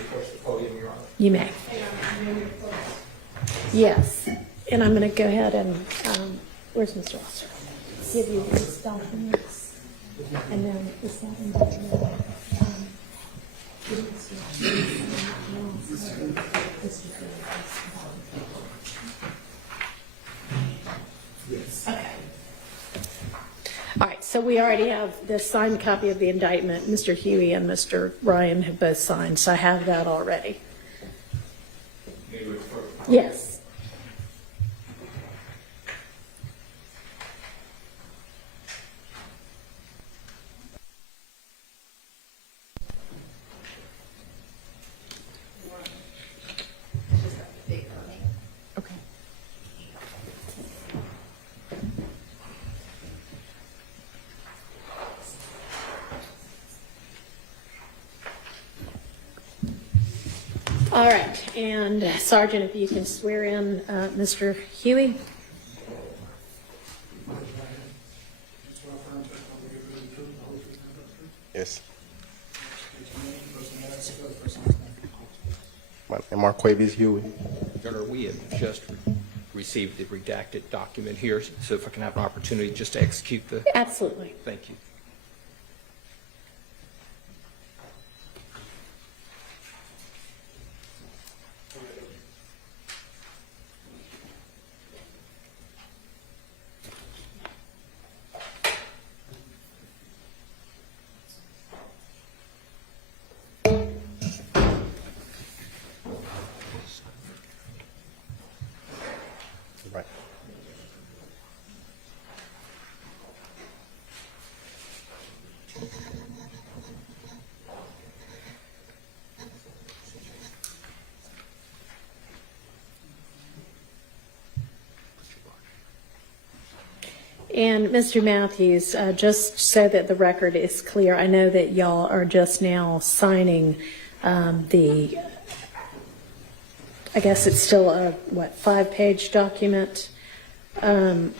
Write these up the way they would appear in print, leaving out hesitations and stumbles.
approach the podium, Your Honor. You may. Yes, and I'm going to go ahead and, where's Mr. Rosser? Give you these documents, and then is that indictment? Yes. Okay. All right, so we already have the signed copy of the indictment. Mr. Huey and Mr. Ryan have both signed, so I have that already. Yes. Okay. All right, and Sergeant, if you can swear in Mr. Huey. Yes. My name is Marquavious Huey. Your Honor, we have just received the redacted document here, so if I can have an opportunity just to execute the... Absolutely. Thank you. Right. And Mr. Matthews, just so that the record is clear, I know that y'all are just now signing the, I guess it's still a, what, 5-page document? That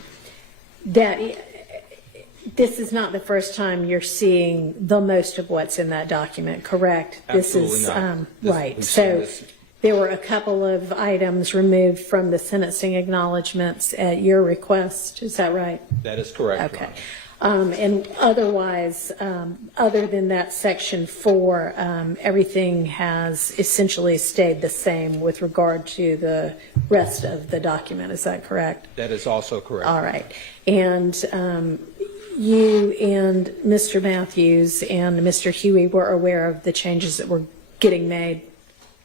this is not the first time you're seeing the most of what's in that document, correct? Absolutely this is, not. Right. We've seen So this. there were a couple of items removed from the sentencing acknowledgments at your request. Is that right? That is correct, Your Okay. Honor. And otherwise, other than that section 4, everything has essentially stayed the same with regard to the rest of the document. Is that correct? That is also correct. All right. And you and Mr. Matthews and Mr. Huey were aware of the changes that were getting made?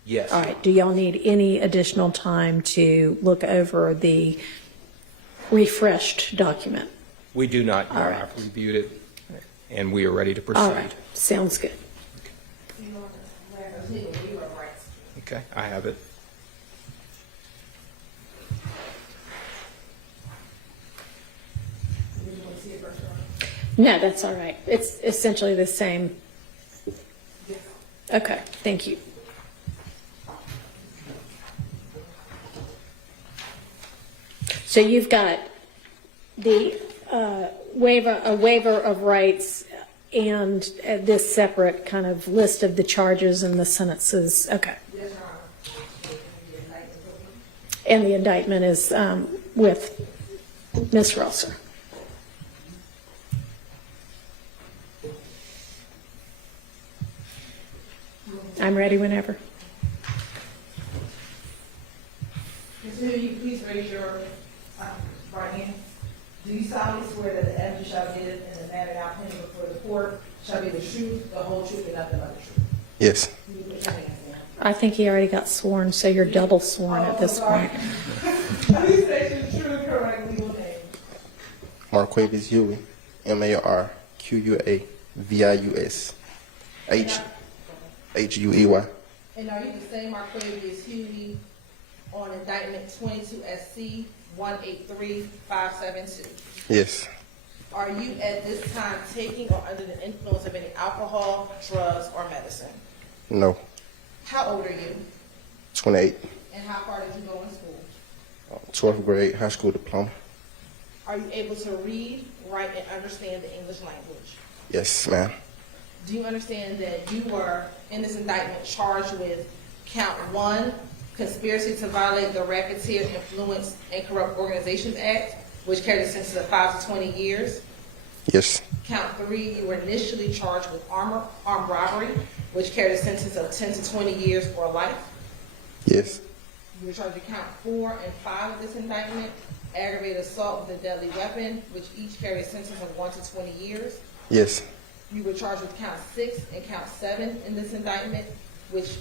Yes. All right. Do y'all need any additional time to look over the refreshed document? We do not, Your All Honor. right. I've reviewed it, and we are ready to proceed. All right. Sounds good. Okay, I have it. No, that's all right. It's essentially the same. Okay, thank you. So you've got the waiver of rights and this separate kind of list of the charges and the sentences. Okay. And the indictment is with Ms. Rosser. I'm ready whenever. Mr. Huey, please raise your right hand. Do you solemnly swear that the evidence you shall give in the matter now pending before the court shall be the truth, the whole truth, and nothing but the truth? Yes. Can you put your hands down? I think he already got sworn, so you're double sworn at this point. Please state your true and correct legal name. Marquavious Huey. Marquavious. Huey. And are you the same Marquavious Huey on indictment 22 SC 183572? Yes. Are you at this time taking or under the influence of any alcohol, drugs, or medicine? No. How old are you? 28. And how far did you go in school? 12th grade high school diploma. Are you able to read, write, and understand the English language? Yes, ma'am. Do you understand that you were, in this indictment, charged with count 1, conspiracy to violate the Racketeer, Influence, and Corrupt Organizations Act, which carried a sentence of 5 to 20 years? Yes. Count 3, you were initially charged with armed robbery, which carried a sentence of 10 to 20 years or life. Yes. You were charged with count 4 and 5 of this indictment, aggravated assault with a deadly weapon, which each carry a sentence of 1 to 20 years. Yes. You were charged with count 6 and count 7 in this indictment, which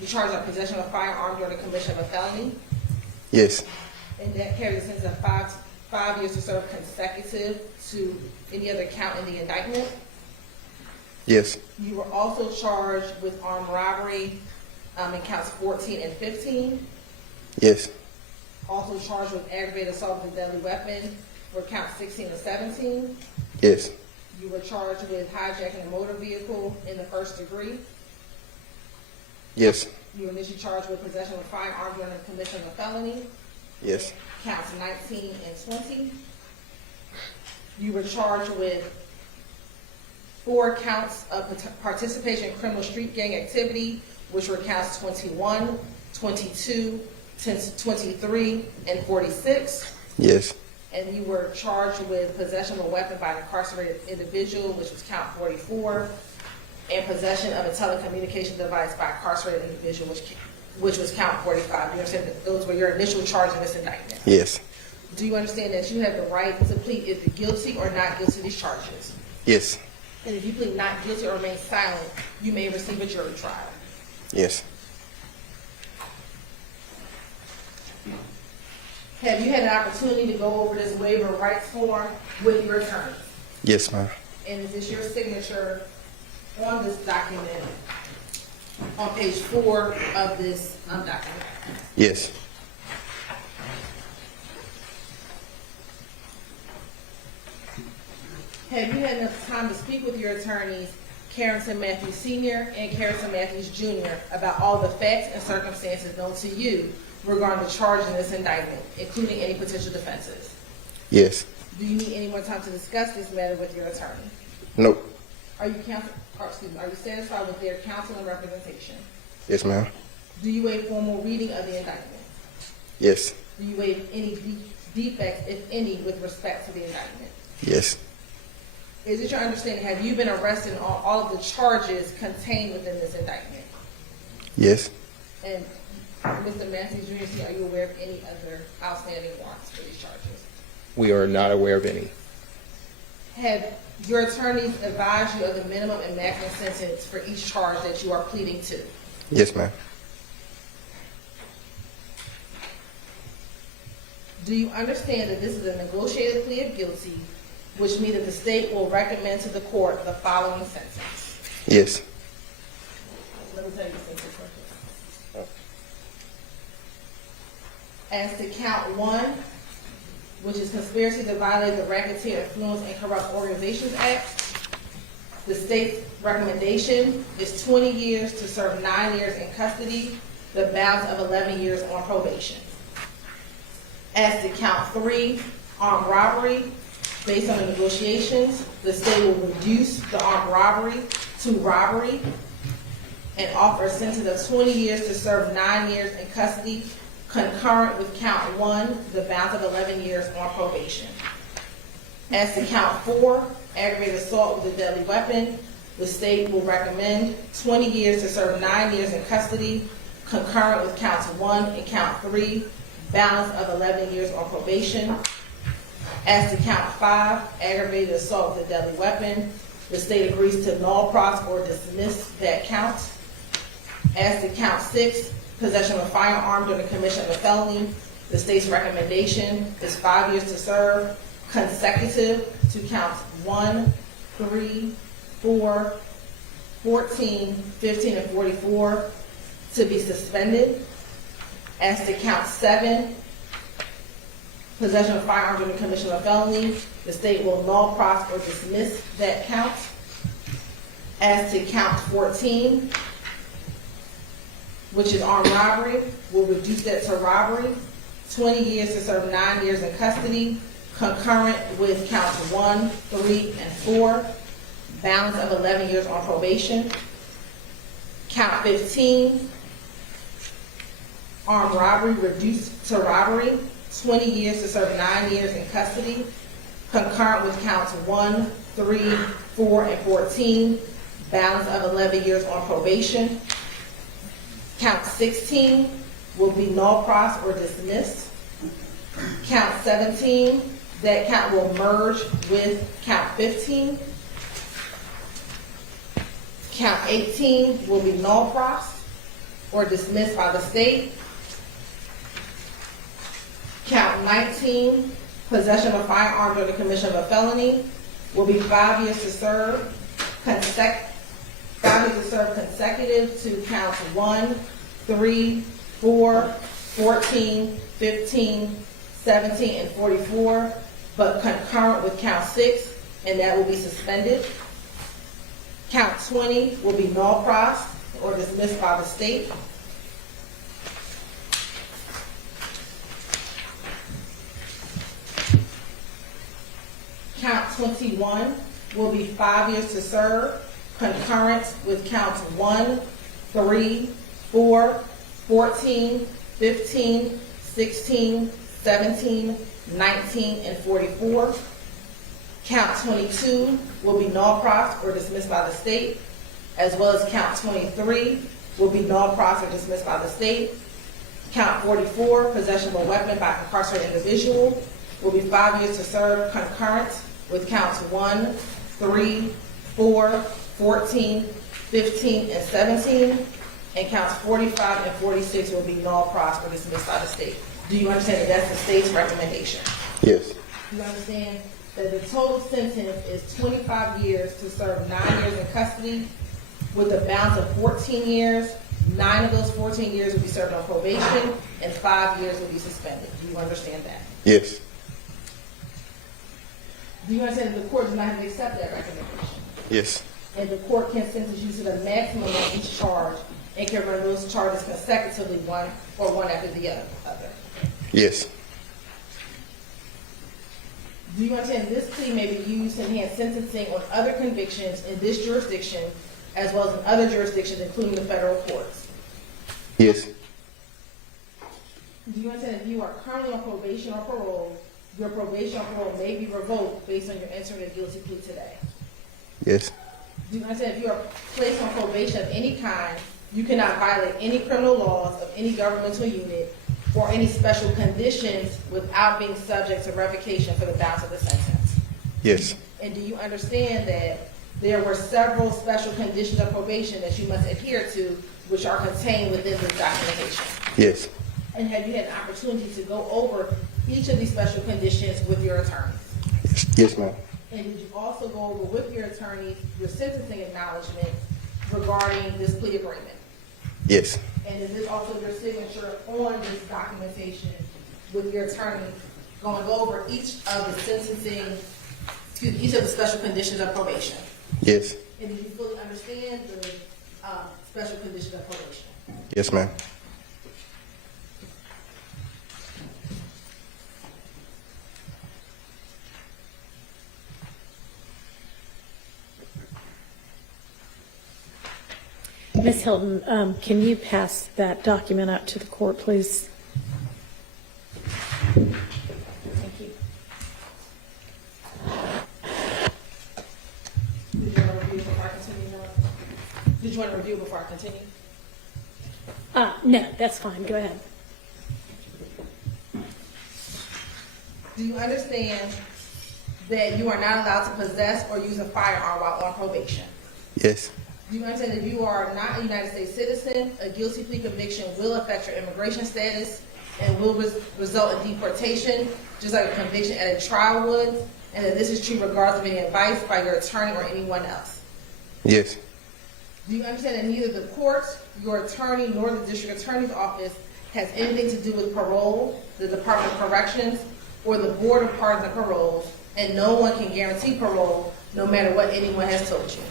you charged of possession of a firearm during the commission of a felony, Yes. and that carried a sentence of 5 years to serve consecutive to any other count in the indictment. Yes. You were also charged with armed robbery in counts 14 and 15. Yes. Also charged with aggravated assault with a deadly weapon for counts 16 and 17. Yes. You were charged with hijacking a motor vehicle in the first degree. Yes. You were initially charged with possession of a firearm during the commission of a felony, Yes. counts 19 and 20. You were charged with 4 counts of participation in criminal street gang activity, which were counts 21, 22, 23, and 46. Yes. And you were charged with possession of a weapon by an incarcerated individual, which was count 44, and possession of a telecommunication device by an incarcerated individual, which was count 45. You understand that those were your initial charges in this indictment? Yes. Do you understand that you have the right to plead either guilty or not guilty to these charges? Yes. And if you plead not guilty or remain silent, you may receive a jury trial. Yes. Have you had an opportunity to go over this waiver of rights form with your attorney? Yes, ma'am. And is this your signature on this document on page 4 of this document? Yes. Have you had enough time to speak with your attorneys, Carrington Matthews Sr. and Carrington Matthews Jr., about all the facts and circumstances known to you regarding the charge in this indictment, including any potential defenses? Yes. Do you need any more time to discuss this matter with your attorney? Nope. Are you satisfied with their counsel and representation? Yes, ma'am. Do you waive formal reading of the indictment? Yes. Do you waive any defects, if any, with respect to the indictment? Yes. Is it your understanding, have you been arrested on all of the charges contained within this indictment? Yes. And Mr. Matthews Jr., are you aware of any other outstanding warrants for these charges? We are not aware of any. Have your attorneys advised you of the minimum and maximum sentence for each charge that you are pleading to? Yes, ma'am. Do you understand that this is a negotiated plea of guilty, which means that the state will recommend to the court the following sentence? Yes. Let me tell you the sentence first. As to count 1, which is conspiracy to violate the Racketeer, Influence, and Corrupt Organizations Act, the state's recommendation is 20 years to serve 9 years in custody, the balance of 11 years on probation. As to count 3, armed robbery, based on the negotiations, the state will reduce the armed robbery to robbery and offer a sentence of 20 years to serve 9 years in custody, concurrent with count 1, the balance of 11 years on probation. As to count 4, aggravated assault with a deadly weapon, the state will recommend 20 years to serve 9 years in custody, concurrent with counts 1 and count 3, balance of 11 years on probation. As to count 5, aggravated assault with a deadly weapon, the state agrees to null pros or dismiss that count. As to count 6, possession of a firearm during the commission of a felony, the state's recommendation is 5 years to serve, consecutive to counts 1, 3, 4, 14, 15, and 44 to be suspended. As to count 7, possession of a firearm during the commission of a felony, the state will null pros or dismiss that count. As to count 14, which is armed robbery, will reduce that to robbery, 20 years to serve 9 years in custody, concurrent with counts 1, 3, and 4, balance of 11 years on probation. Count 15, armed robbery reduced to robbery, 20 years to serve 9 years in custody, concurrent with counts 1, 3, 4, and 14, balance of 11 years on probation. Count 16 will be null pros or dismissed. Count 17, that count will merge with count 15. Count 18 will be null pros or dismissed by the state. Count 19, possession of a firearm during the commission of a felony, will be 5 years to serve, 5 years to serve consecutive to counts 1, 3, 4, 14, 15, 17, and 44, but concurrent with count 6, and that will be suspended. Count 20 will be null pros or dismissed by the state. Count 21 will be 5 years to serve, concurrent with counts 1, 3, 4, 14, 15, 16, 17, 19, and 44. Count 22 will be null pros or dismissed by the state, as well as count 23 will be null pros or dismissed by the state. Count 44, possession of a weapon by an incarcerated individual, will be 5 years to serve, concurrent with counts 1, 3, 4, 14, 15, and 17. And counts 45 and 46 will be null pros or dismissed by the state. Do you understand that that's the state's recommendation? Yes. Do you understand that the total sentence is 25 years to serve 9 years in custody with a balance of 14 years? 9 of those 14 years will be served on probation and 5 years will be suspended. Do you understand that? Yes. Do you understand that the court does not have to accept that recommendation? Yes. And the court can sentence you to the maximum of each charge and can run those charges consecutively, one after the other. Yes. Do you understand this plea may be used to enhance sentencing on other convictions in this jurisdiction as well as in other jurisdictions, including the federal courts? Yes. Do you understand if you are currently on probation or parole, your probation or parole may be revoked based on your entering a guilty plea today? Yes. Do you understand if you are placed on probation of any kind, you cannot violate any criminal laws of any governmental unit or any special conditions without being subject to revocation for the balance of the sentence? Yes. And do you understand that there were several special conditions of probation that you must adhere to, which are contained within this documentation? Yes. And have you had an opportunity to go over each of these special conditions with your attorneys? Yes, ma'am. And did you also go over with your attorneys your sentencing acknowledgement regarding this plea agreement? Yes. And is this also your signature on this documentation with your attorney going over each of the each of the special conditions of probation? Yes. And did you fully understand the special conditions of probation? Yes, ma'am. Ms. Hilton, can you pass that document up to the court, please? Thank you. Did you want to review before I continue? Did you want to review before I continue? No, that's fine. Go ahead. Do you understand that you are not allowed to possess or use a firearm while on probation? Yes. Do you understand that if you are not a United States citizen, a guilty plea conviction will affect your immigration status and will result in deportation, just like a conviction at a trial would, and that this is true regardless of any advice by your attorney or anyone else? Yes. Do you understand that neither the court, your attorney, nor the district attorney's office has anything to do with parole, the Department of Corrections, or the Board of Pardons and Paroles, and no one can guarantee parole no matter what anyone has told you?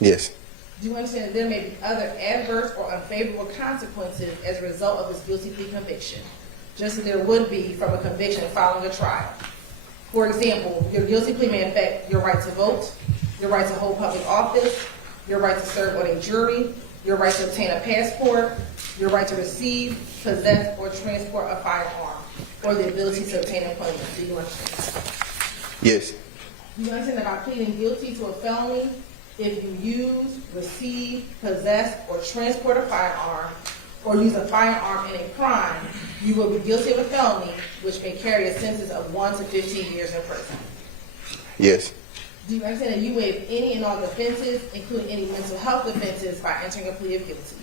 Yes. Do you understand that there may be other adverse or unfavorable consequences as a result of this guilty plea conviction, just as there would be from a conviction following a trial? For example, your guilty plea may affect your right to vote, your right to hold public office, your right to serve on a jury, your right to obtain a passport, your right to receive, possess, or transport a firearm, or the ability to obtain employment. Do you understand? Yes. Do you understand that by pleading guilty to a felony, if you use, receive, possess, or transport a firearm, or use a firearm in a crime, you will be guilty of a felony, which may carry a sentence of 1 to 15 years in prison? Yes. Do you understand that you waive any and all defenses, including any mental health defenses, by entering a plea of guilty?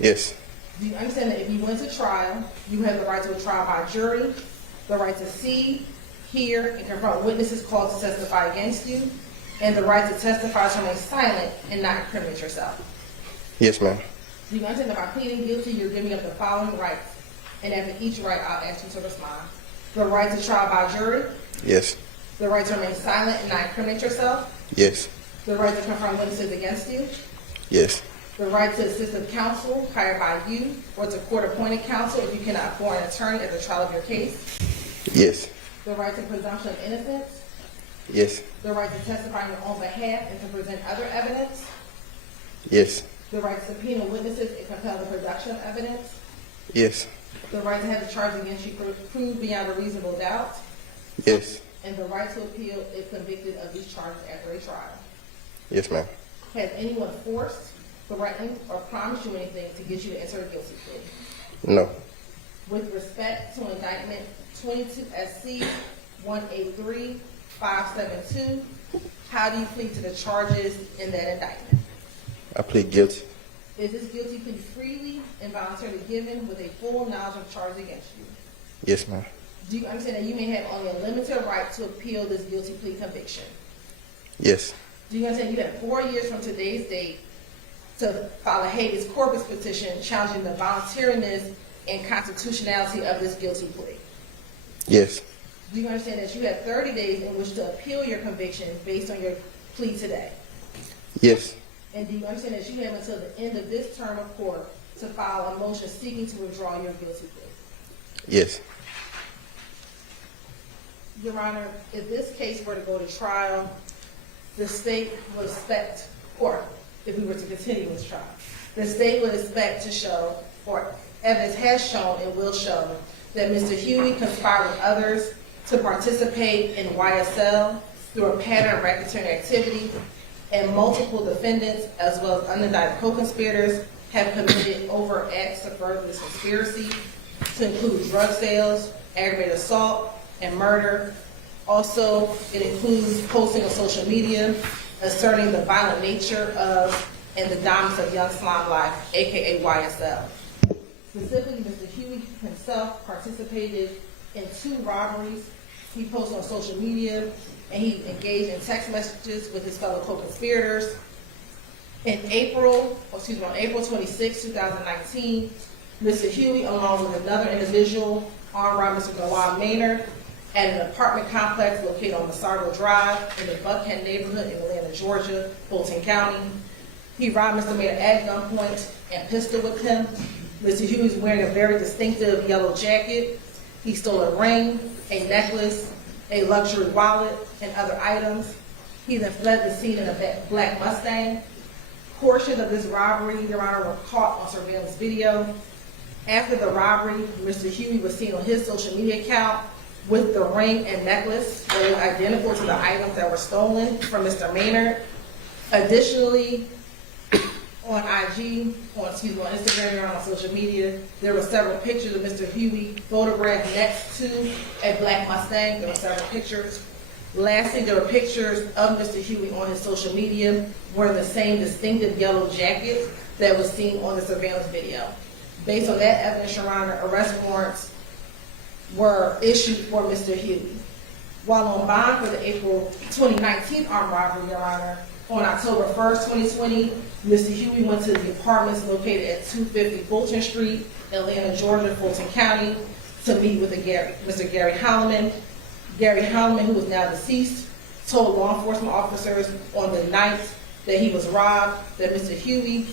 Yes. Do you understand that if you went to trial, you have the right to a trial by jury, the right to see, hear, and confront witnesses called to testify against you, and the right to testify to remain silent and not incriminate yourself? Yes, ma'am. Do you understand that by pleading guilty, you're giving up the following rights? And after each right, I'll ask you to respond. The right to trial by jury, Yes. the right to remain silent and not incriminate yourself, Yes. the right to confront witnesses against you, Yes. the right to assistive counsel hired by you or to court-appointed counsel if you cannot afford an attorney at the trial of your case, Yes. the right to presumption of innocence, Yes. the right to testify on your own behalf and to present other evidence, Yes. the right to subpoena witnesses and compel the production of evidence, Yes. the right to have the charge against you proved beyond a reasonable doubt, Yes. and the right to appeal if convicted of these charges after a trial. Yes, ma'am. Has anyone forced, threatened, or promised you anything to get you to enter a guilty plea? No. With respect to indictment 22 SC 183572, how do you plead to the charges in that indictment? I plead guilty. Is this guilty plea freely and voluntarily given with a full knowledge of charges against you? Yes, ma'am. Do you understand that you may have only a limited right to appeal this guilty plea conviction? Yes. Do you understand you have 4 years from today's date to file a habeas corpus petition challenging the voluntariness and constitutionality of this guilty plea? Yes. Do you understand that you have 30 days in which to appeal your conviction based on your plea today? Yes. And do you understand that you have until the end of this term of court to file a motion seeking to withdraw your guilty plea? Yes. Your Honor, if this case were to go to trial, the state would expect, or if we were to continue this trial, the state would expect to show, or evidence has shown and will show, that Mr. Huey conspired with others to participate in YSL through a pattern of racketeering activity, and multiple defendants, as well as unindicted co-conspirators, have committed overt acts to further this conspiracy, to include drug sales, aggravated assault, and murder. Also, it includes posting on social media, asserting the violent nature of and the dominance of Young Slime Life, aka YSL. Specifically, Mr. Huey himself participated in 2 robberies. He posted on social media, and he engaged in text messages with his fellow co-conspirators. On April 26, 2019, Mr. Huey, along with another individual, armed robber Mr. Gawad Maynard, at an apartment complex located on Masargo Drive in the Buckhead neighborhood in Atlanta, Georgia, Fulton County. He robbed Mr. Maynard at gunpoint and pistol whipped him. Mr. Huey was wearing a very distinctive yellow jacket. He stole a ring, a necklace, a luxury wallet, and other items. He then fled the scene in a black Mustang. Portions of this robbery, Your Honor, were caught on surveillance video. After the robbery, Mr. Huey was seen on his social media account with the ring and necklace that were identical to the items that were stolen from Mr. Maynard. Additionally, on IG, on Instagram, Your Honor, on social media, there were several pictures of Mr. Huey photographed next to a black Mustang. There were several pictures. Lastly, there were pictures of Mr. Huey on his social media wearing the same distinctive yellow jacket that was seen on the surveillance video. Based on that evidence, Your Honor, arrest warrants were issued for Mr. Huey. While on bond for the April 2019 armed robbery, Your Honor, on October 1st, 2020, Mr. Huey went to the apartments located at 250 Fulton Street, Atlanta, Georgia, Fulton County, to meet with Mr. Gary Holloman. Gary Holloman, who was now deceased, told law enforcement officers on the night that he was robbed that Mr. Huey,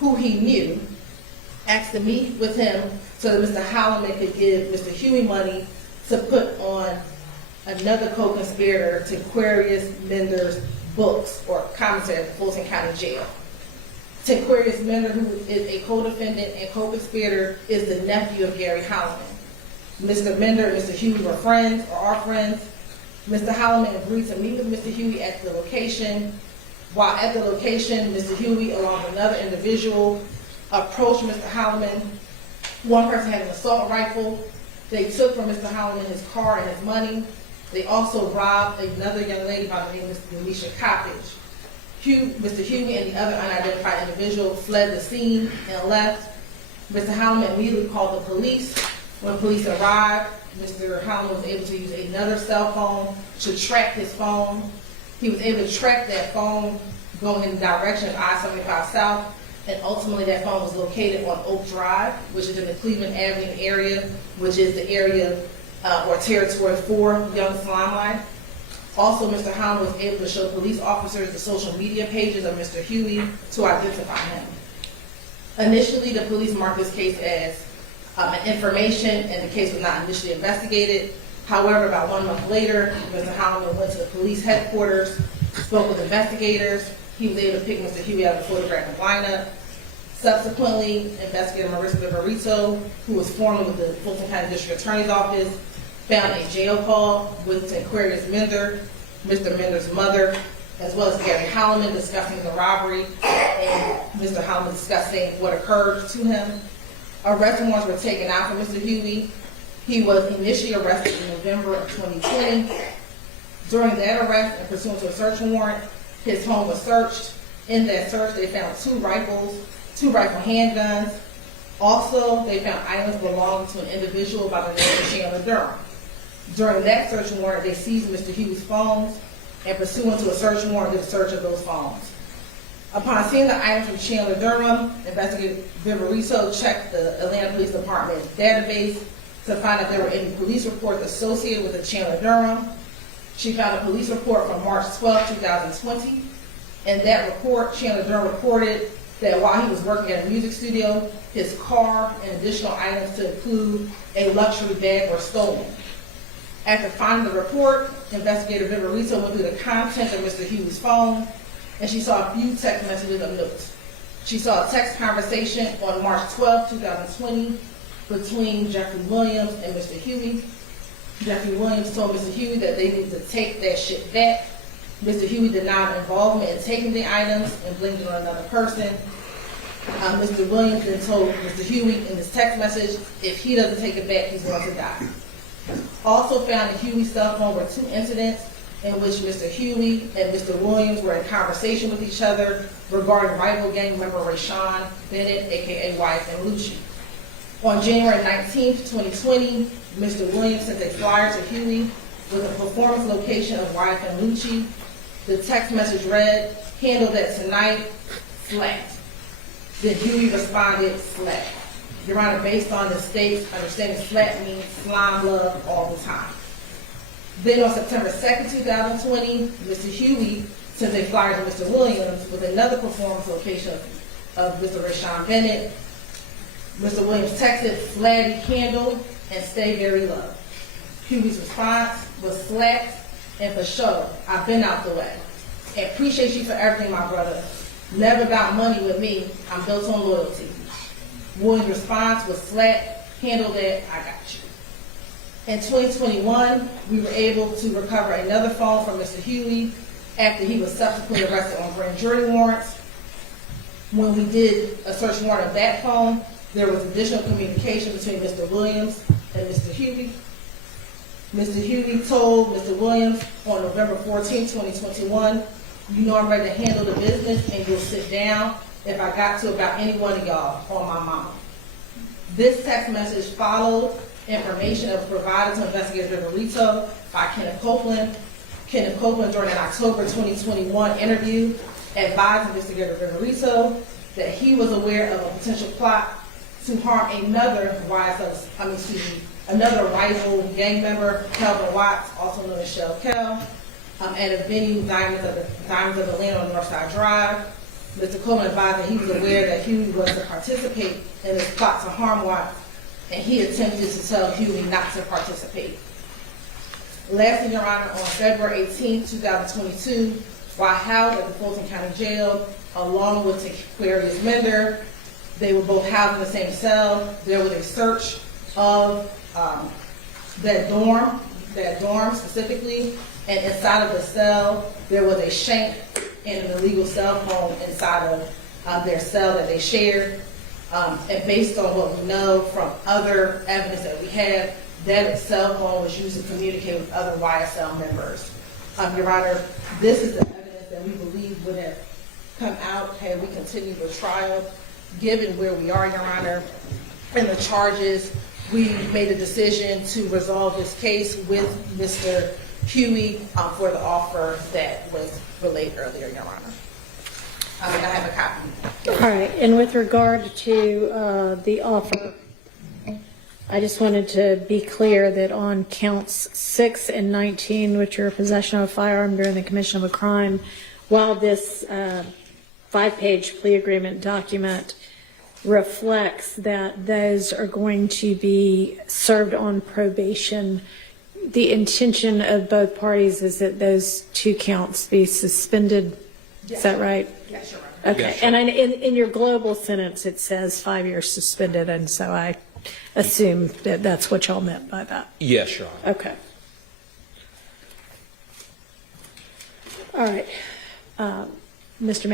who he knew, asked to meet with him so that Mr. Holloman could give Mr. Huey money to put on another co-conspirator, Marquavious books or commissary at the Fulton County Jail. Marquavious Huey, who is a co-defendant and co-conspirator, is the nephew of Gary Holloman. Mr. Mender and Mr. Huey were friends or are friends. Mr. Holloman agreed to meet with Mr. Huey at the location. While at the location, Mr. Huey, along with another individual, approached Mr. Holloman. One person had an assault rifle. They took from Mr. Holloman his car and his money. They also robbed another young lady by the name of Denisha Coppage. Mr. Huey and the other unidentified individual fled the scene and left. Mr. Holloman immediately called the police. When police arrived, Mr. Holloman was able to use another cell phone to track his phone. He was able to track that phone going in the direction of I-75 South, and ultimately that phone was located on Oak Drive, which is in the Cleveland Avenue area, which is the area or territory for Young Slime Line. Also, Mr. Holloman was able to show police officers the social media pages of Mr. Huey to identify him. Initially, the police marked this case as an information, and the case was not initially investigated. However, about 1 month later, Mr. Holloman went to the police headquarters, spoke with investigators. He was able to pick Mr. Huey out of the photographic lineup. Subsequently, investigator Marissa Viverito, who was formerly with the Fulton County District Attorney's Office, found a jail call with Marquavious Mender, Mr. Mender's mother, as well as Gary Holloman discussing the robbery and Mr. Holloman discussing what occurred to him. Arrest warrants were taken out for Mr. Huey. He was initially arrested in November of 2020. During that arrest and pursuant to a search warrant, his home was searched. In that search, they found 2 rifles, 2 rifle handguns. Also, they found items belonging to an individual by the name of Chandler Durham. During that search warrant, they seized Mr. Huey's phones and pursuant to a search warrant, did a search of those phones. Upon seeing the items from Chandler Durham, investigator Viverito checked the Atlanta Police Department database to find if there were any police reports associated with the Chandler Durham. She found a police report from March 12, 2020. In that report, Chandler Durham reported that while he was working at a music studio, his car and additional items to include a luxury bag were stolen. After finding the report, investigator Viverito went through the contents of Mr. Huey's phone, and she saw a few text messages of notes. She saw a text conversation on March 12, 2020 between Jeffrey Williams and Mr. Huey. Jeffrey Williams told Mr. Huey that they needed to take that shit back. Mr. Huey denied involvement in taking the items and blamed it on another person. Mr. Williams then told Mr. Huey in his text message, if he doesn't take it back, he's going to die. Also found in Huey's cell phone were 2 incidents in which Mr. Huey and Mr. Williams were in conversation with each other regarding rival gang member Rashawn Bennett, aka Wife and Lucci. On January 19, 2020, Mr. Williams sent a flyer to Huey with a performance location of Wife and Lucci. The text message read, handle that tonight, flat. Then Huey responded, flat. Your Honor, based on the state's understanding, flat means slime love all the time. Then on September 2nd, 2020, Mr. Huey sent a flyer to Mr. Williams with another performance location of Mr. Rashawn Bennett. Mr. Williams texted, flatty candle and stay very low. Huey's response was flat and for sure, I've been out the way. And appreciate you for everything, my brother. Never about money with me, I'm built on loyalty. Williams' response was flat, handle that, I got you. In 2021, we were able to recover another phone from Mr. Huey after he was subsequently arrested on grand jury warrants. When we did a search warrant of that phone, there was additional communication between Mr. Williams and Mr. Huey. Mr. Huey told Mr. Williams on November 14, 2021, you know I'm ready to handle the business and you'll sit down if I got to about any one of y'all on my mama. This text message followed information that was provided to investigator Viverito by Kenneth Copeland. Kenneth Copeland, during an October 2021 interview, advised investigator Viverito that he was aware of a potential plot to harm another rival gang member, Kelvin Watts, also known as Shell Kel, at a venue, Diamonds of Atlanta on Northside Drive. Mr. Coleman advised that he was aware that Huey was to participate in this plot to harm Watts, and he attempted to tell Huey not to participate. Lastly, Your Honor, on February 18, 2022, while housed at the Fulton County Jail, along with Marquavious Huey. They were both housed in the same cell. There was a search of that dorm specifically, and inside of the cell, there was a shank and an illegal cell phone inside of their cell that they shared. And based on what we know from other evidence that we have, that cell phone was used to communicate with other YSL members. Your Honor, this is the evidence that we believe would have come out had we continued the trial. Given where we are, Your Honor, and the charges, we made a decision to resolve this case with Mr. Huey for the offer that was relayed earlier, Your Honor. I have a copy. All right, and with regard to the offer, I just wanted to be clear that on counts 6 and 19, which are possession of a firearm during the commission of a crime, while this 5-page plea agreement document reflects that those are going to be served on probation, the intention of both parties is that those 2 counts be suspended. Is that right? Yes, Your Honor. Okay, Yes, sure. and in your global sentence, it says 5 years suspended, and so I assume that that's what y'all meant by that. Yes, Your Honor. Okay. All right. Mr.